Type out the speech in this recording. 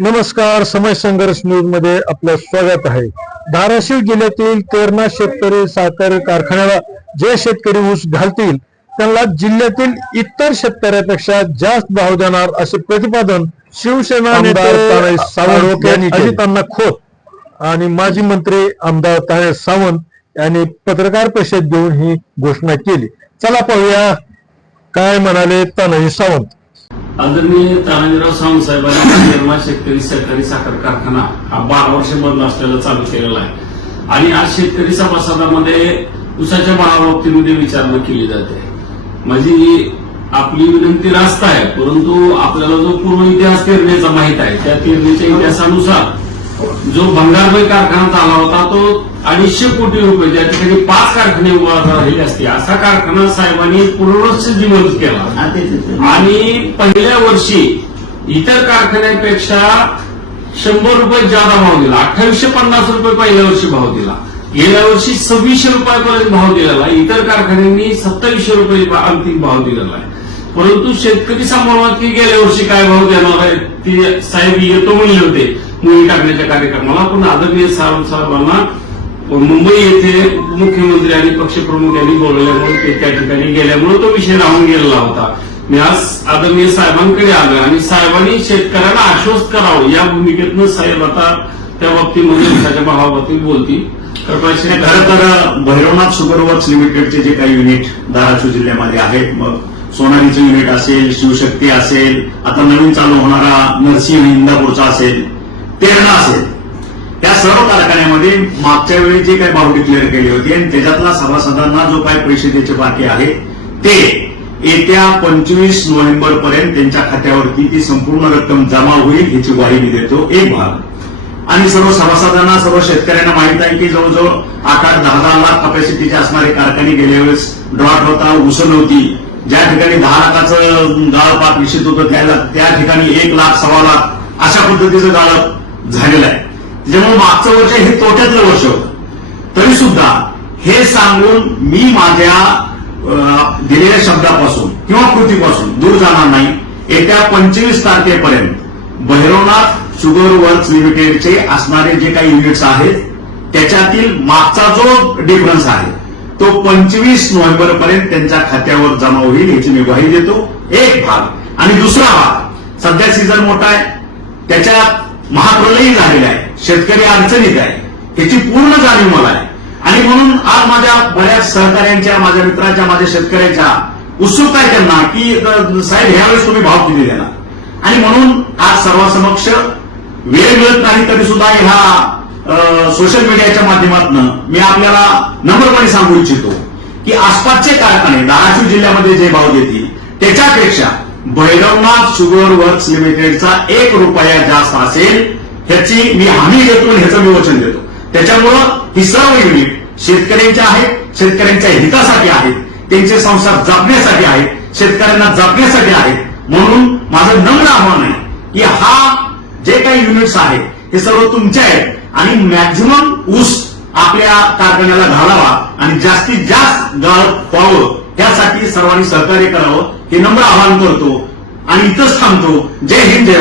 नमस्कार समय संघर्ष न्यूजमध्ये आपलं स्वागत आहे. धाराशिव जिल्ह्यातील तेरणा शेतकरी साखर कारखान्याला जे शेतकरी ऊस घालतील त्यांना जिल्ह्यातील इतर शेतकऱ्यापेक्षा जास्त भाव देणार असे प्रतिपादन शिवसेना नेते सावंत यांनी अजितांना खोत आणि माजी मंत्री आमदार तारे सावंत यांनी पत्रकार परिषद देऊन ही घोषणा केली. चला पाहूया काय म्हणाले तानाजी सावंत. आदरणीय तानाजीराव सावंत साहेबांनी निर्मा शेतकरी सहकारी साखर कारखाना हा बारा वर्ष बंद असलेला चालू केलेला आहे. आणि आज शेतकरी सभासदामध्ये उसाच्या बाळाबाबतीमध्ये विचारणा केली जाते. माझी आपली विनंती रास्त आहे परंतु आपल्याला जो पूर्ण इतिहास पेरणीचा माहीत आहे त्या पेरणीच्या इतिहासानुसार जो भंगारबाई कारखान्यात आला होता तो अडीचशे कोटी रुपये ज्या ठिकाणी पाच कारखाने उभा राहिले असते असा कारखाना साहेबांनी पूर्णच जिवंत केला. आणि पहिल्या वर्षी इतर कारखान्यापेक्षा शंभर रुपये जादा भाव दिला अठ्ठावीसशे पन्नास रुपये पहिल्या वर्षी भाव दिला. गेल्या वर्षी सव्वीसशे रुपयापर्यंत भाव दिलेला आहे. इतर कारखान्यांनी सत्तावीसशे रुपये अंतिम भाव दिलेला आहे. परंतु शेतकरी सांभाळत की गेल्या वर्षी काय भाव देणार आहे ते साहेब येतो म्हणले होते. मुंबई टाकण्याच्या कार्यक्रमाला. पण आदरणीय सावंत साहेबांना मुंबई येथे मुख्यमंत्री आणि पक्षप्रमुख यांनी बोलवल्यामुळे ते त्या ठिकाणी गेल्यामुळे तो विषय राहून गेलेला होता. मी आज आदरणीय साहेबांकडे आलो आणि साहेबांनी शेतकऱ्यांना आश्वस्त करावं या भूमिकेतनं साहेब आता त्या बाबतीमध्ये त्याच्या भावाबाबतीत बोलतील. खरं तर भैरवनाथ शुगर वर्क्स लिमिटेडचे जे काही युनिट धाराशिव जिल्ह्यामध्ये आहेत मग सोनारीचे युनिट असेल शिवशक्ती असेल आता नवीन चालू होणारा नरसिंह इंदापूरचा असेल प्रेरणा असेल. त्या सर्व कारखान्यामध्ये मागच्या वेळी जे काही भाव डिक्लेअर केले होते आणि त्याच्यातला सभासदांना जो काही पैसे द्यायचे बाकी आहे ते येत्या पंचवीस नोव्हेंबर पर्यंत त्यांच्या खात्यावरती ती संपूर्ण रक्कम जमा होईल याची ग्वाही मी देतो. एक भाग. आणि सर्व सभासदांना सर्व शेतकऱ्यांना माहीत आहे की जवळजवळ आठ आठ दहा दहा लाख कपॅसिटीचे असणारे कारखाने गेल्या वेळेस ड्रॉट होता उस नव्हती ज्या ठिकाणी दहा लाखाचं गाळपात निश्चित होतं त्याला त्या ठिकाणी एक लाख सव्वा लाख अशा पद्धतीचं गाळप झालेला आहे. त्याच्यामुळे मागचं वर्ष हे तोट्यातलं वर्ष होतं. तरी सुद्धा हे सांगून मी माझ्या दिलेल्या शब्दापासून किंवा कृतीपासून दूर जाणार नाही. येत्या पंचवीस तारखेपर्यंत भैरवनाथ शुगर वर्क्स लिमिटेडचे असणारे जे काही युनिट्स आहेत त्याच्यातील मागचा जो डिफरन्स आहे तो पंचवीस नोव्हेंबर पर्यंत त्यांच्या खात्यावर जमा होईल याची मी ग्वाही देतो. एक भाग. आणि दुसरा भाग. सध्या सीझन मोठा आहे. त्याच्यात महाप्रलयही झालेला आहे. शेतकरी अडचणीत आहे. त्याची पूर्ण जाणीव मला आहे. आणि म्हणून आज माझ्या बऱ्याच सहकाऱ्यांच्या माझ्या मित्राच्या माझ्या शेतकऱ्यांच्या उत्सुकता आहे त्यांना की साहेब ह्यावेळेस तुम्ही भाव किती देणार? आणि म्हणून आज सर्वांसमक्ष वेळ मिळत नाही तरी सुद्धा ह्या सोशल मीडियाच्या माध्यमातून मी आपल्याला नम्रपणे सांगू इच्छितो की आसपासचे कारखाने धाराशिव जिल्ह्यामध्ये जे भाव देतील त्याच्यापेक्षा बैरवनाथ शुगर वर्क्स लिमिटेडचा एक रुपया जास्त असेल ह्याची मी हमी देतो आणि ह्याचं मी वचन देतो. त्याच्यामुळं ही सर्व युनिट शेतकऱ्यांच्या आहेत शेतकऱ्यांच्या हितासाठी आहेत त्यांचे संसार जपण्यासाठी आहेत शेतकऱ्यांना जपण्यासाठी आहेत. म्हणून माझं नम्र आव्हान आहे की हा जे काही युनिट्स आहेत हे सर्व तुमचे आहेत आणि मॅक्झिमम ऊस आपल्या कारखान्याला घालावा आणि जास्तीत जास्त गाळ व्हावं त्यासाठी सर्वांनी सहकार्य करावं. हे नम्र आवाहन करतो आणि इथंच थांबतो. जय हिंद जय